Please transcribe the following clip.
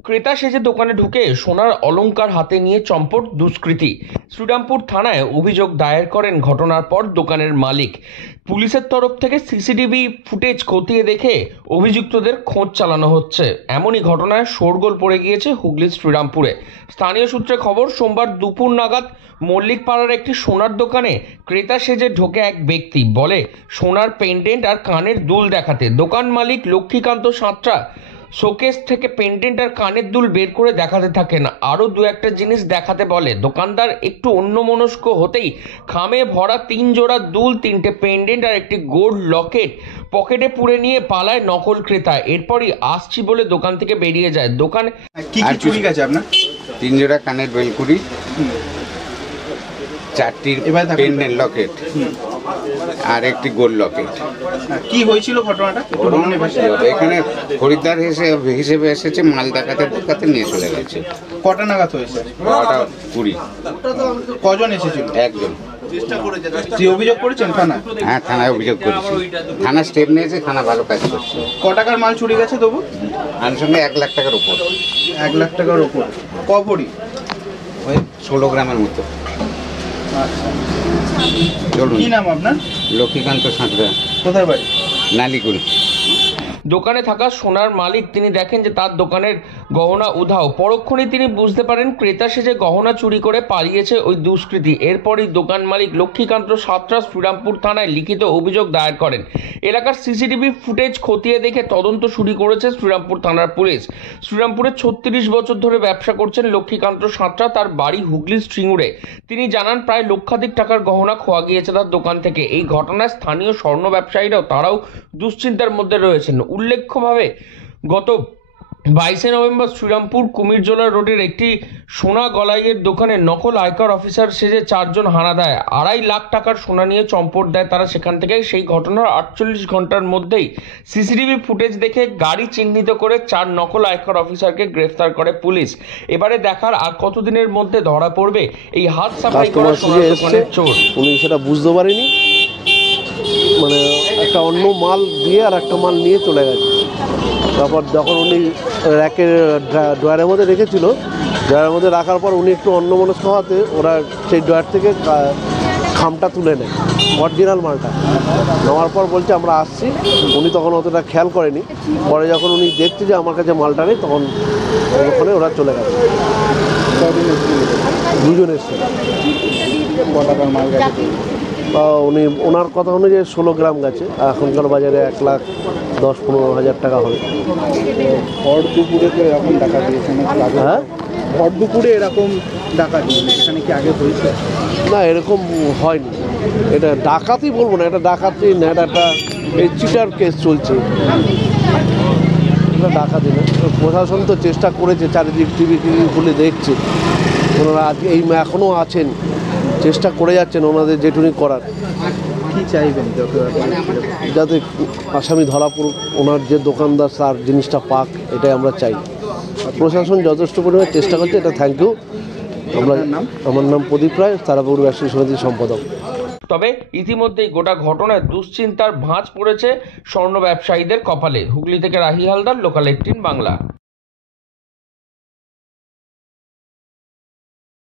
ক্রেতা সেজে দোকানে ঢুকে সোনার অলংকার হাতে নিয়ে চম্পট দুষ্কৃতী। শ্রীরামপুর থানায় অভিযোগ দায়ের করেন ঘটনার পর দোকানের মালিক। পুলিশের তরফ থেকে সিসিটিভি ফুটেজ খতিয়ে দেখে অভিযুক্তদের খোঁজ চালানো হচ্ছে। এমনই ঘটনায় শোরগোল পড়ে গিয়েছে হুগলির শ্রীরামপুরে। স্থানীয় সূত্রে খবর, সোমবার দুপুর নাগাদ মল্লিক পাড়ার একটি সোনার দোকানে ক্রেতা সেজে ঢোকে এক ব্যক্তি। বলে সোনার পেন্ডেন্ট আর কানের দুল দেখাতে। দোকান মালিক লক্ষ্মীকান্ত সাঁতরা শোকেস থেকে পেন্ডেন্ট আর কানের দুল বের করে দেখাতে থাকেন। আরও দু একটা জিনিস দেখাতে বলে। দোকানদার একটু অন্যমনস্ক হতেই খামে ভরা 3 জোড়া দুল, 3টে পেন্ডেন্ট আর একটি গোল্ড লকেট পকেটে পুরে নিয়ে পালায় নকল ক্রেতা। এরপরই আসছি বলে দোকান থেকে বেরিয়ে যায়। দোকান কি কি চুরি গেছে আপনার? 3 জোড়া কানের বেলকুড়ি, 4টি পেন্ডেন্ট লকেট আর একটি গোল্ড লকেট। কি হয়েছিল ঘটনাটা? এখানে খরিদ্দার হিসেবে এসেছে, মাল দেখাতে নিয়ে চলে গেছে। কটা নাগাদ হয়েছে? 20। কজন এসেছিল? একজন। কি অভিযোগ করেছেন থানা? হ্যাঁ, থানায় অভিযোগ করেছি। থানা স্টেপ নিয়েছে, থানা ভালো কাজ করছে। ক টাকার মাল চুরি গেছে তবু? আনুষঙ্গে 1 লাখ টাকার উপর। 1 লাখ টাকার উপর। ক ভরি? ওই 16 গ্রামের মতো। আচ্ছা, চলুন। কি নাম আপনার? লক্ষ্মীকান্ত সাঁতরা। কোথায় বাড়ি? নালিকুল। দোকানে থাকা সোনার মালিক তিনি দেখেন যে তার দোকানের গহনা উধাও। পরক্ষণেই তিনি বুঝতে পারেন ক্রেতা সেজে গহনা চুরি করে পালিয়েছে ওই দুষ্কৃতী। এরপরই দোকান মালিক লক্ষ্মীকান্ত সাঁতরা শ্রীরামপুর থানায় লিখিত অভিযোগ দায়ের করেন। এলাকার সিসিটিভি ফুটেজ খতিয়ে দেখে তদন্ত শুরু করেছে শ্রীরামপুর থানার পুলিশ। শ্রীরামপুরে 36 বছর ধরে ব্যবসা করছেন লক্ষ্মীকান্ত সাঁতরা। তার বাড়ি হুগলির সিঙ্গুরে। তিনি জানান প্রায় লক্ষাধিক টাকার গহনা খোয়া গিয়েছে তার দোকান থেকে। এই ঘটনায় স্থানীয় স্বর্ণ ব্যবসায়ীরাও তারাও দুশ্চিন্তার মধ্যে রয়েছেন। উল্লেখ্যভাবে গত 22 নভেম্বর শ্রীরামপুর কুমিরজোলা রোডের একটি সোনা গলাইয়ের দোকানে নকল আয়কর অফিসার সেজে 4 জন হানা দেয়। 2.5 লাখ টাকার সোনা নিয়ে চম্পট দেয় তারা সেখান থেকে। সেই ঘটনার 48 ঘন্টার মধ্যেই সিসিটিভি ফুটেজ দেখে গাড়ি চিহ্নিত করে 4 নকল আয়কর অফিসারকে গ্রেফতার করে পুলিশ। এবারে দেখার আর কতদিনের মধ্যে ধরা পড়বে এই হাত সাফাই করা সোনার দোকানের চোর। উনি সেটা বুঝতে পারেনি, মানে একটা অন্য মাল দিয়ে আর একটা মাল নিয়ে চলে গেছে। তারপর যখন উনি র্যাকের ড্রয়ারের মধ্যে রেখেছিল, ড্রয়ারের মধ্যে রাখার পর উনি একটু অন্যমনস্ক হওয়াতে ওরা সেই ড্রয়ার থেকে খামটা তুলে নেয়, অরিজিনাল মালটা। নেওয়ার পর বলছে আমরা আসছি। উনি তখন অতটা খেয়াল করেনি। পরে যখন উনি দেখছে যে আমার কাছে মালটা নেই, তখন ওখানে ওরা চলে গেছে। 2 জন এসছে। উনি ওনার কথা অনুযায়ী 16 গ্রাম গেছে। এখনকার বাজারে 1,10-15,000 টাকা হবে। ভর দুপুরে তো এরকম টাকা দিয়েছে? হ্যাঁ, ভর দুপুরে এরকম টাকা দিয়েছে, এখানে কি আগে হয়েছে? না, এরকম হয়নি। এটা ডাকাতি বলবো না, এটা ডাকাতি না, এটা একটা এই চিটার কেস চলছে। এটা ডাকাতি না। প্রশাসন তো চেষ্টা করেছে, চারিদিক টিভি খুলে দেখছে। ওনারা আজকে এখনও আছেন, চেষ্টা করে যাচ্ছেন ওনাদের যেটুকুনি করার। কি চাইবেন? যাতে আসামি ধরা পড়ুক, ওনার যে দোকানদার তার জিনিসটা পাক, এটাই আমরা চাই। প্রশাসন যথেষ্ট পরিমাণে চেষ্টা করছে, এটা থ্যাংক ইউ। আমার নাম প্রদীপ রায়, তারাপুর ব্যবসায়ী সমিতির সম্পাদক। তবে ইতিমধ্যেই গোটা ঘটনায় দুশ্চিন্তার ভাঁজ পড়েছে স্বর্ণ ব্যবসায়ীদের কপালে। হুগলি থেকে রাহি হালদার, লোকাল 18 বাংলা।